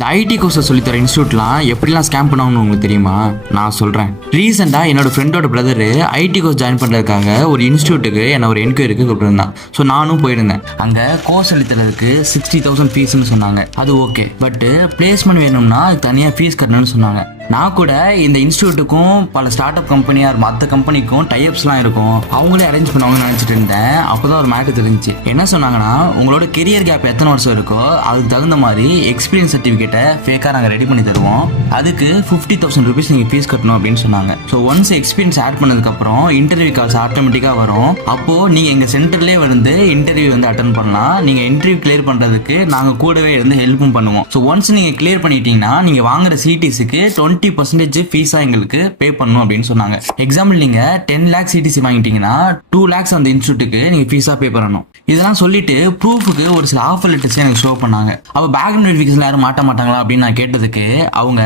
இந்த ஐடி கோர்ஸை சொல்லித்தர இன்ஸ்டியூட்லாம் எப்படிலாம் ஸ்கேம் பண்ணுவாங்கன்னு உங்களுக்கு தெரியுமா? நான் சொல்கிறேன். ரீசெண்டாக என்னோட ஃப்ரெண்டோட பிரதரு ஐடி கோர்ஸ் ஜாயின் பண்ணுறதுக்காக ஒரு இன்ஸ்டியூட்டுக்கு என்னை ஒரு என்கொயரிக்கு கூப்பிட்டுருந்தான். ஸோ நானும் போயிருந்தேன். அங்கே கோர்ஸ் சொல்லித்தரதுக்கு 60,000 ஃபீஸ்ன்னு சொன்னாங்க. அது ஓகே, பட்டு பிளேஸ்மெண்ட் வேணும்னா அது தனியாக ஃபீஸ் கட்டணும்னு சொன்னாங்க. நான் கூட இந்த இன்ஸ்டியூட்டுக்கும் பல ஸ்டார்ட் அப் கம்பெனியாக மற்ற கம்பெனிக்கும் டைப்ஸ்லாம் இருக்கும், அவங்களே அரேஞ்ச் பண்ணுவாங்கன்னு நினச்சிட்டு இருந்தேன். அப்போ தான் ஒரு மேட்டர் தெரிஞ்சிச்சு. என்ன சொன்னாங்கன்னா, உங்களோட கெரியர் கேப் எத்தனை வருஷம் இருக்கோ அதுக்கு தகுந்த மாதிரி எக்ஸ்பீரியன்ஸ் சர்டிஃபிகேட்டை ஃபேக்காக நாங்கள் ரெடி பண்ணி தருவோம். அதுக்கு 50,000 ருபீஸ் நீங்கள் ஃபீஸ் கட்டணும் அப்படின்னு சொன்னாங்க. ஸோ ஒன்ஸ் எக்ஸ்பீரியன்ஸ் ஆட் பண்ணதுக்கப்புறம் இன்டர்வியூ கால்ஸ் ஆட்டோமேட்டிக்காக வரும். அப்போது நீங்கள் எங்கள் சென்டர்லேயே வந்து இன்டர்வியூ வந்து அட்டன் பண்ணலாம். நீங்கள் இன்டர்வியூ கிளியர் பண்ணுறதுக்கு நாங்கள் கூடவே இருந்து ஹெல்ப்பும் பண்ணுவோம். ஸோ ஒன்ஸ் நீங்கள் கிளியர் பண்ணிட்டீங்கன்னா நீங்கள் வாங்குற சிடிஸுக்கு 20% ஃபீஸாக எங்களுக்கு பே பண்ணணும் அப்படின்னு சொன்னாங்க. எக்ஸாம்பிள் நீங்கள் 10 lakhs சிடிசி வாங்கிட்டீங்கன்னா 2 lakhs அந்த இன்ஸ்டியூட்டுக்கு நீங்கள் ஃபீஸாக பே பண்ணணும். இதெல்லாம் சொல்லிட்டு ப்ரூஃபுக்கு ஒரு சில ஆஃபர் லெட்டர்ஸ் எனக்கு ஷோ பண்ணாங்க. அப்போ பேக்ரவுண்ட் வெரிஃபிகேஷன் யாரும் மாட்ட மாட்டாங்களா அப்படின்னு நான் கேட்டதுக்கு அவங்க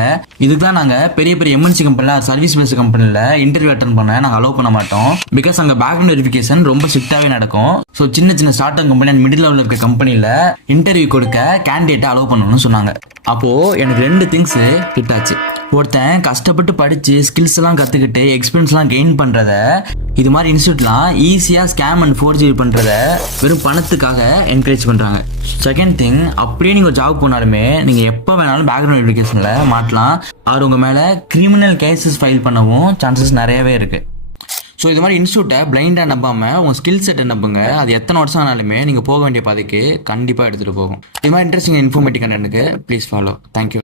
இதுதான் நாங்கள் பெரிய பெரிய எம்என்சி கம்பெனியில் சர்வீஸ் பேஸ்ட் கம்பெனியில் இன்டர்வியூ அட்டன் பண்ண நாங்கள் அலோவ் பண்ண மாட்டோம். பிகாஸ் அங்கே பேக்ரவுண்ட் வெரிஃபிகேஷன் ரொம்ப ஸ்ட்ரிக்டாகவே நடக்கும். ஸோ சின்ன சின்ன start up company and middle லெவலில் இருக்க கம்பெனியில் இன்டர்வியூ கொடுக்க கேண்டிடேட்டை அலோவ் பண்ணணும்னு சொன்னாங்க. அப்போது எனக்கு 2 திங்ஸ் ஹிட் ஆச்சு. ஒருத்தன் கஷ்டப்பட்டு படித்து ஸ்கில்ஸ் எல்லாம் கற்றுக்கிட்டு எக்ஸ்பீரியன்ஸ்லாம் கெயின் பண்ணுறத இது மாதிரி இன்ஸ்டியூட்லாம் ஈஸியாக ஸ்கேம் அண்ட் ஃபோர்ஜரி பண்ணுறத வெறும் பணத்துக்காக என்கரேஜ் பண்ணுறாங்க. செகண்ட் திங், அப்படியே நீங்கள் ஜாப் போனாலுமே நீங்கள் எப்போ வேணாலும் பேக்ரவுண்ட் வெரிஃபிகேஷனில் மாட்டலாம். அவர் உங்கள் மேலே கிரிமினல் கேசஸ் ஃபைல் பண்ணவும் சான்சஸ் நிறையவே இருக்குது. ஸோ இது மாதிரி இன்ஸ்டியூட்டை பிளைண்டாக நம்பாமல் உங்கள் ஸ்கில் செட்டை நம்புங்க. அது எத்தனை வருஷம் ஆனாலுமே நீங்கள் போக வேண்டிய பாதைக்கு கண்டிப்பாக எடுத்துகிட்டு போகும். இது மாதிரி இன்ட்ரெஸ்டிங் இன்ஃபர்மேட்டிவ் கண்டென்ட்டுக்கு ப்ளீஸ் ஃபாலோ. தேங்க்யூ.